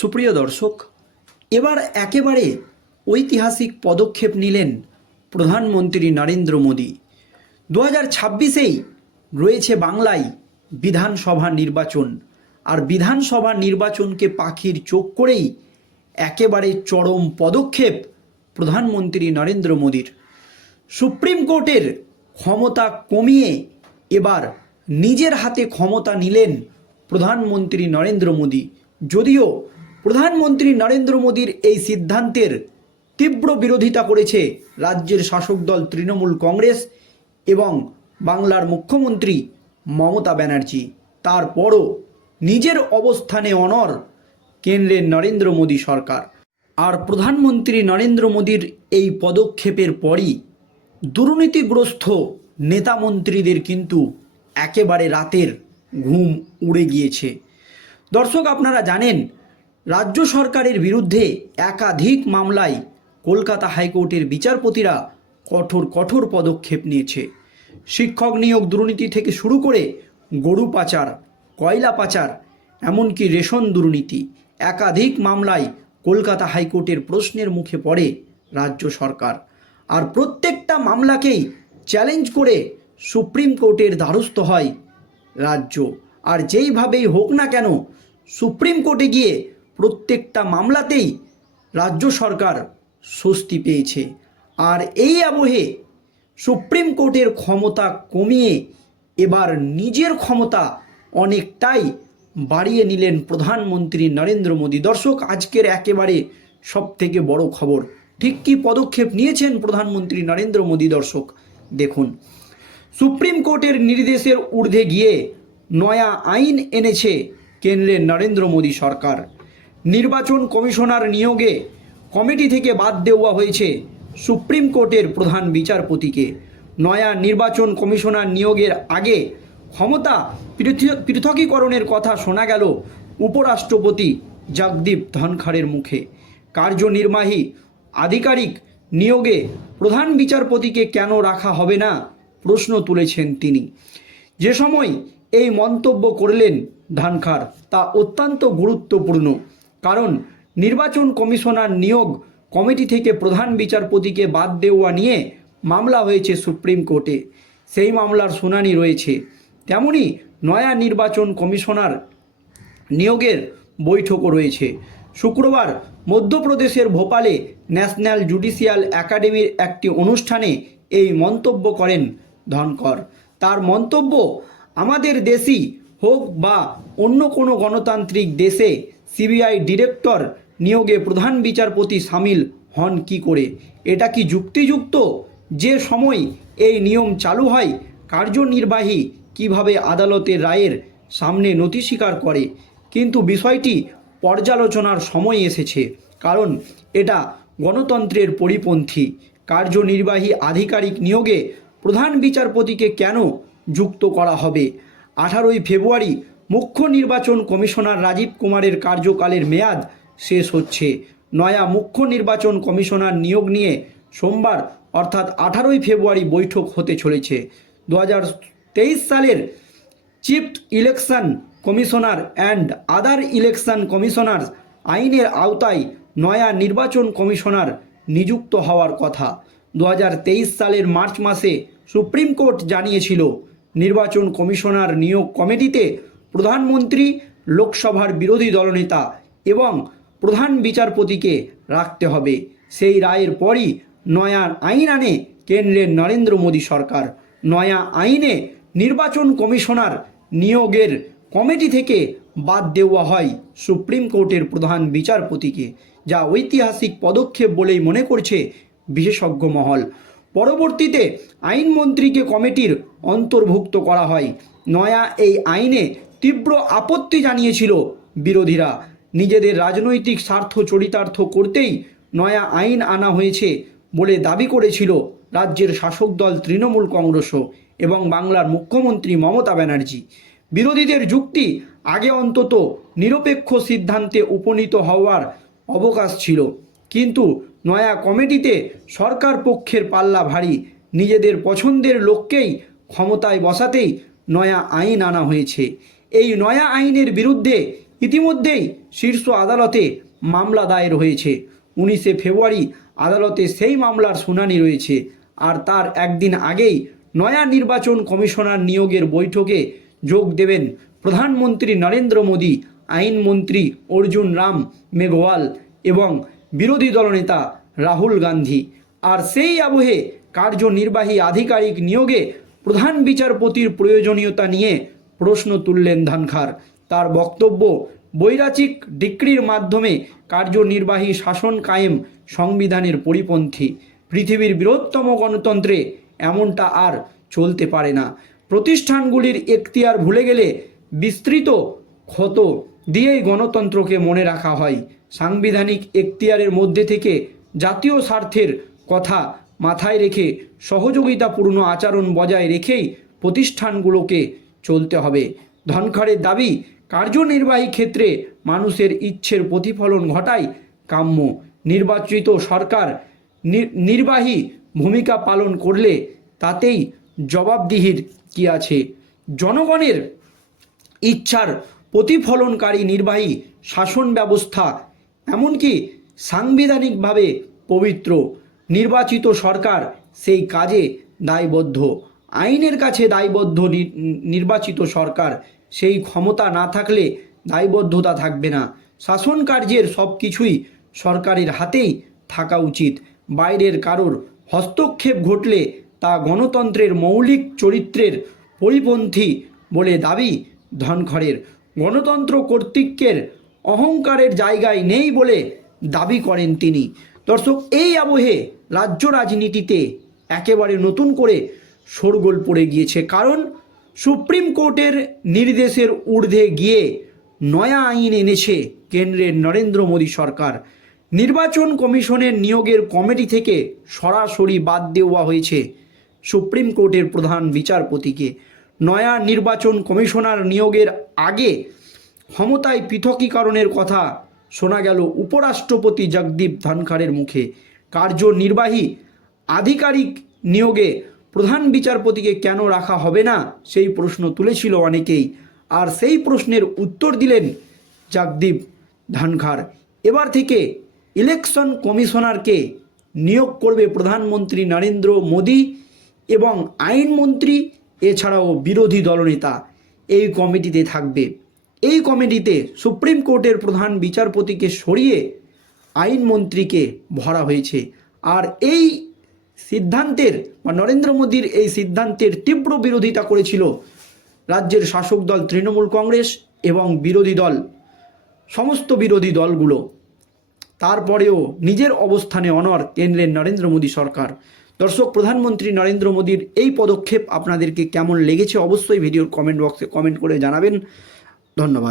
সুপ্রিয় দর্শক, এবার একেবারে ঐতিহাসিক পদক্ষেপ নিলেন প্রধানমন্ত্রী নরেন্দ্র মোদী। দু হাজার ছাব্বিশেই রয়েছে বাংলায় বিধানসভা নির্বাচন। আর বিধানসভা নির্বাচনকে পাখির চোখ করেই একেবারে চরম পদক্ষেপ প্রধানমন্ত্রী নরেন্দ্র মোদীর। সুপ্রিম কোর্টের ক্ষমতা কমিয়ে এবার নিজের হাতে ক্ষমতা নিলেন প্রধানমন্ত্রী নরেন্দ্র মোদী। যদিও প্রধানমন্ত্রী নরেন্দ্র মোদীর এই সিদ্ধান্তের তীব্র বিরোধিতা করেছে রাজ্যের শাসক দল তৃণমূল কংগ্রেস এবং বাংলার মুখ্যমন্ত্রী মমতা ব্যানার্জি। তারপরও নিজের অবস্থানে অনর কেন্দ্রের নরেন্দ্র মোদী সরকার। আর প্রধানমন্ত্রী নরেন্দ্র মোদীর এই পদক্ষেপের পরই দুর্নীতিগ্রস্ত নেতা মন্ত্রীদের কিন্তু একেবারে রাতের ঘুম উড়ে গিয়েছে। দর্শক, আপনারা জানেন রাজ্য সরকারের বিরুদ্ধে একাধিক মামলায় কলকাতা হাইকোর্টের বিচারপতিরা কঠোর কঠোর পদক্ষেপ নিয়েছে। শিক্ষক নিয়োগ দুর্নীতি থেকে শুরু করে গরু পাচার, কয়লা পাচার, এমনকি রেশন দুর্নীতি একাধিক মামলায় কলকাতা হাইকোর্টের প্রশ্নের মুখে পড়ে রাজ্য সরকার। আর প্রত্যেকটা মামলাকেই চ্যালেঞ্জ করে সুপ্রিম কোর্টের দ্বারস্থ হয় রাজ্য। আর যেইভাবেই হোক না কেন, সুপ্রিম কোর্টে গিয়ে প্রত্যেকটা মামলাতেই রাজ্য সরকার স্বস্তি পেয়েছে। আর এই আবহে সুপ্রিম কোর্টের ক্ষমতা কমিয়ে এবার নিজের ক্ষমতা অনেকটাই বাড়িয়ে নিলেন প্রধানমন্ত্রী নরেন্দ্র মোদী। দর্শক, আজকের একেবারে সব থেকে বড় খবর। ঠিক কী পদক্ষেপ নিয়েছেন প্রধানমন্ত্রী নরেন্দ্র মোদী দর্শক, দেখুন। সুপ্রিম কোর্টের নির্দেশের ঊর্ধ্বে গিয়ে নয়া আইন এনেছে কেন্দ্রের নরেন্দ্র মোদী সরকার। নির্বাচন কমিশনার নিয়োগে কমিটি থেকে বাদ দেওয়া হয়েছে সুপ্রিম কোর্টের প্রধান বিচারপতিকে। নয়া নির্বাচন কমিশনার নিয়োগের আগে ক্ষমতা পৃথ- পৃথকীকরণের কথা শোনা গেল উপরাষ্ট্রপতি জগদীপ ধনখড়ের মুখে। কার্যনির্বাহী আধিকারিক নিয়োগে প্রধান বিচারপতিকে কেন রাখা হবে না প্রশ্ন তুলেছেন তিনি। যে সময় এই মন্তব্য করলেন ধানখার তা অত্যন্ত গুরুত্বপূর্ণ। কারণ নির্বাচন কমিশনার নিয়োগ কমিটি থেকে প্রধান বিচারপতিকে বাদ দেওয়া নিয়ে মামলা হয়েছে সুপ্রিম কোর্টে। সেই মামলার শুনানি রয়েছে। তেমনি নয়া নির্বাচন কমিশনার নিয়োগের বৈঠকও রয়েছে। শুক্রবার মধ্যপ্রদেশের ভোপালে ন্যাশনাল জুডিশিয়াল একাডেমির একটি অনুষ্ঠানে এই মন্তব্য করেন ধনকর। তার মন্তব্য, আমাদের দেশই হোক বা অন্য কোনো গণতান্ত্রিক দেশে সিবিআই ডিরেক্টর নিয়োগে প্রধান বিচারপতি সামিল হন কি করে? এটা কি যুক্তিযুক্ত? যে সময় এই নিয়ম চালু হয়, কার্যনির্বাহী কীভাবে আদালতের রায়ের সামনে নথি স্বীকার করে? কিন্তু বিষয়টি পর্যালোচনার সময় এসেছে, কারণ এটা গণতন্ত্রের পরিপন্থী। কার্যনির্বাহী আধিকারিক নিয়োগে প্রধান বিচারপতিকে কেন যুক্ত করা হবে? আঠারোই ফেব্রুয়ারি মুখ্য নির্বাচন কমিশনার রাজীব কুমারের কার্যকালের মেয়াদ শেষ হচ্ছে। নয়া মুখ্য নির্বাচন কমিশনার নিয়োগ নিয়ে সোমবার, অর্থাৎ আঠারোই ফেব্রুয়ারি বৈঠক হতে চলেছে। দু হাজার তেইশ সালের chief election commissioner and other election commissioner আইনের আওতায় নয়া নির্বাচন কমিশনার নিযুক্ত হওয়ার কথা। দু হাজার তেইশ সালের মার্চ মাসে সুপ্রিম কোর্ট জানিয়েছিল, নির্বাচন কমিশনার নিয়োগ কমিটিতে প্রধানমন্ত্রী লোকসভার বিরোধী দলনেতা এবং প্রধান বিচারপতিকে রাখতে হবে। সেই রায়ের পরই নয়া আইন আনে কেন্দ্রের নরেন্দ্র মোদী সরকার। নয়া আইনে নির্বাচন কমিশনার নিয়োগের কমিটি থেকে বাদ দেওয়া হয় সুপ্রিম কোর্টের প্রধান বিচারপতিকে, যা ঐতিহাসিক পদক্ষেপ বলেই মনে করছে বিশেষজ্ঞ মহল। পরবর্তীতে আইনমন্ত্রীকে কমিটির অন্তর্ভুক্ত করা হয়। নয়া এই আইনে তীব্র আপত্তি জানিয়েছিল বিরোধীরা। নিজেদের রাজনৈতিক স্বার্থ চরিতার্থ করতেই নয়া আইন আনা হয়েছে বলে দাবি করেছিল রাজ্যের শাসক দল তৃণমূল কংগ্রেসও এবং বাংলার মুখ্যমন্ত্রী মমতা ব্যানার্জি। বিরোধীদের যুক্তি আগে অন্তত নিরপেক্ষ সিদ্ধান্তে উপনীত হওয়ার অবকাশ ছিল। কিন্তু নয়া কমিটিতে সরকার পক্ষের পাল্লা ভারী। নিজেদের পছন্দের লোককেই ক্ষমতায় বসাতেই নয়া আইন আনা হয়েছে। এই নয়া আইনের বিরুদ্ধে ইতিমধ্যেই শীর্ষ আদালতে মামলা দায়ের হয়েছে। উনিশে ফেব্রুয়ারি আদালতে সেই মামলার শুনানি রয়েছে। আর তার একদিন আগেই নয়া নির্বাচন কমিশনার নিয়োগের বৈঠকে যোগ দেবেন প্রধানমন্ত্রী নরেন্দ্র মোদী, আইনমন্ত্রী অর্জুন রাম মেঘওয়াল এবং বিরোধী দলনেতা রাহুল গান্ধী। আর সেই আবহে কার্যনির্বাহী আধিকারিক নিয়োগে প্রধান বিচারপতির প্রয়োজনীয়তা নিয়ে প্রশ্ন তুললেন ধানখার। তার বক্তব্য, বৈরাচিক ডিক্রির মাধ্যমে কার্যনির্বাহী শাসন কায়েম, সংবিধানের পরিপন্থী। পৃথিবীর বৃহত্তম গণতন্ত্রে এমনটা আর চলতে পারে না। প্রতিষ্ঠানগুলির এখতিয়ার ভুলে গেলে বিস্তৃত ক্ষত দিয়েই গণতন্ত্রকে মনে রাখা হয়। সাংবিধানিক এখতিয়ারের মধ্যে থেকে জাতীয় স্বার্থের কথা মাথায় রেখে সহযোগিতাপূর্ণ আচরণ বজায় রেখেই প্রতিষ্ঠানগুলোকে চলতে হবে। ধনখড়ের দাবি, কার্যনির্বাহী ক্ষেত্রে মানুষের ইচ্ছের প্রতিফলন ঘটায় কাম্য। নির্বাচিত সরকার নির- নির্বাহী ভূমিকা পালন করলে তাতেই জবাবদিহির কি আছে? জনগণের ইচ্ছার প্রতিফলনকারী নির্বাহী শাসন ব্যবস্থা এমনকি সাংবিধানিকভাবে পবিত্র। নির্বাচিত সরকার সেই কাজে দায়বদ্ধ। আইনের কাছে দায়বদ্ধ নির্বাচিত সরকার, সেই ক্ষমতা না থাকলে দায়বদ্ধতা থাকবে না। শাসন কার্যের সব কিছুই সরকারের হাতেই থাকা উচিত। বাইরের কারোর হস্তক্ষেপ ঘটলে তা গণতন্ত্রের মৌলিক চরিত্রের পরিপন্থী বলে দাবি ধনখড়ের। গণতন্ত্র কর্তৃত্বের অহংকারের জায়গায় নেই বলে দাবি করেন তিনি। দর্শক, এই আবহে রাজ্য রাজনীতিতে একেবারে নতুন করে শোরগোল পড়ে গিয়েছে। কারণ সুপ্রিম কোর্টের নির্দেশের ঊর্ধ্বে গিয়ে নয়া আইন এনেছে কেন্দ্রের নরেন্দ্র মোদী সরকার। নির্বাচন কমিশনের নিয়োগের কমিটি থেকে সরাসরি বাদ দেওয়া হয়েছে সুপ্রিম কোর্টের প্রধান বিচারপতিকে। নয়া নির্বাচন কমিশনার নিয়োগের আগে ক্ষমতায় পৃথকীকরণের কথা শোনা গেল উপরাষ্ট্রপতি জগদীপ ধনখড়ের মুখে। কার্যনির্বাহী আধিকারিক নিয়োগে প্রধান বিচারপতিকে কেন রাখা হবে না? সেই প্রশ্ন তুলেছিল অনেকেই। আর সেই প্রশ্নের উত্তর দিলেন জগদীপ ধনখড়। এবার থেকে ইলেকশন কমিশনারকে নিয়োগ করবে প্রধানমন্ত্রী নরেন্দ্র মোদী এবং আইনমন্ত্রী, এছাড়াও বিরোধী দলনেতা। এই কমিটিতে থাকবে। এই কমিটিতে সুপ্রিম কোর্টের প্রধান বিচারপতিকে সরিয়ে আইনমন্ত্রীকে ভরা হয়েছে। আর এই সিদ্ধান্তের বা নরেন্দ্র মোদীর এই সিদ্ধান্তের তীব্র বিরোধিতা করেছিল রাজ্যের শাসক দল তৃণমূল কংগ্রেস এবং বিরোধী দল, সমস্ত বিরোধী দলগুলো। তারপরেও নিজের অবস্থানে অনর কেন্দ্রের নরেন্দ্র মোদী সরকার। দর্শক, প্রধানমন্ত্রী নরেন্দ্র মোদীর এই পদক্ষেপ আপনাদেরকে কেমন লেগেছে অবশ্যই ভিডিওর কমেন্ট বক্সে কমেন্ট করে জানাবেন। ধন্যবাদ।